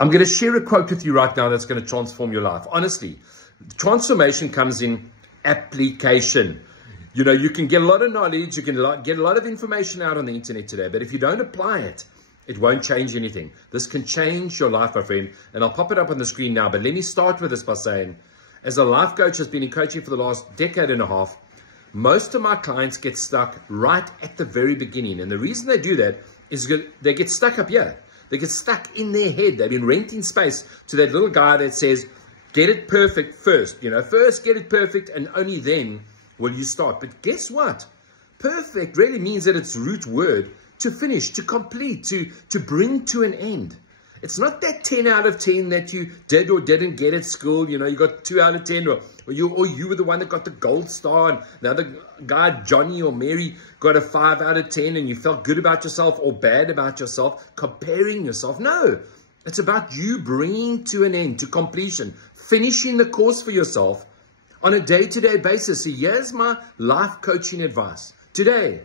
I'm going to share a quote with you right now that's going to transform your life. Honestly, transformation comes in application. You know, you can get a lot of knowledge, you can get a lot of information out on the internet today, but if you don't apply it, it won't change anything. This can change your life, my friend, and I'll pop it up on the screen now. But let me start with this by saying, as a life coach has been in coaching for the last decade and a half, most of my clients get stuck right at the very beginning. And the reason they do that is they get stuck up here. They get stuck in their head. They've been renting space to that little guy that says, get it perfect first. You know, first get it perfect and only then will you start. But guess what? Perfect really means that its root word to finish, to complete, to bring to an end. It's not that 10 out of 10 that you did or didn't get at school. You know, you got 2 out of 10 or you were the one that got the gold star and the other guy, Johnny or Mary, got a 5 out of 10 and you felt good about yourself or bad about yourself, comparing yourself. No, it's about you bringing to an end, to completion, finishing the course for yourself on a day-to-day basis. So here's my life coaching advice. Today,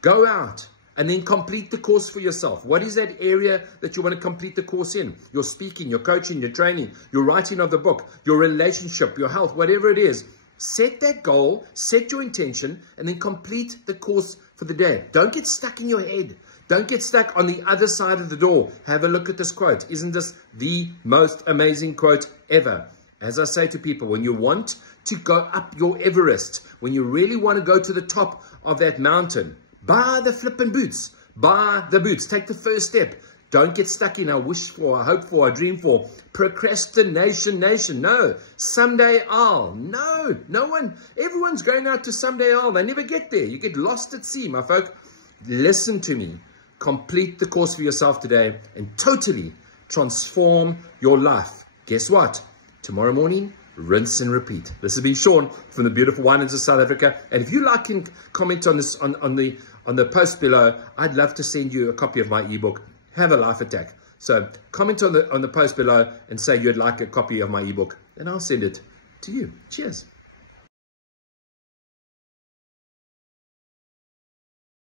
go out and then complete the course for yourself. What is that area that you want to complete the course in? Your speaking, your coaching, your training, your writing of the book, your relationship, your health, whatever it is. Set that goal, set your intention, and then complete the course for the day. Don't get stuck in your head. Don't get stuck on the other side of the door. Have a look at this quote. Isn't this the most amazing quote ever? As I say to people, when you want to go up your Everest, when you really want to go to the top of that mountain, buy the flipping boots. Buy the boots. Take the first step. Don't get stuck in I wish for, I hope for, I dream for. Procrastination nation. No. Someday I'll. No. No one. Everyone's going out to someday I'll. They never get there. You get lost at sea, my folk. Listen to me. Complete the course for yourself today and totally transform your life. Guess what? Tomorrow morning, rinse and repeat. This has been Sean from the beautiful Winelands of South Africa. And if you like and comment on this on the post below, I'd love to send you a copy of my ebook, Have a Life Attack. So comment on the post below and say you'd like a copy of my ebook, and I'll send it to you. Cheers.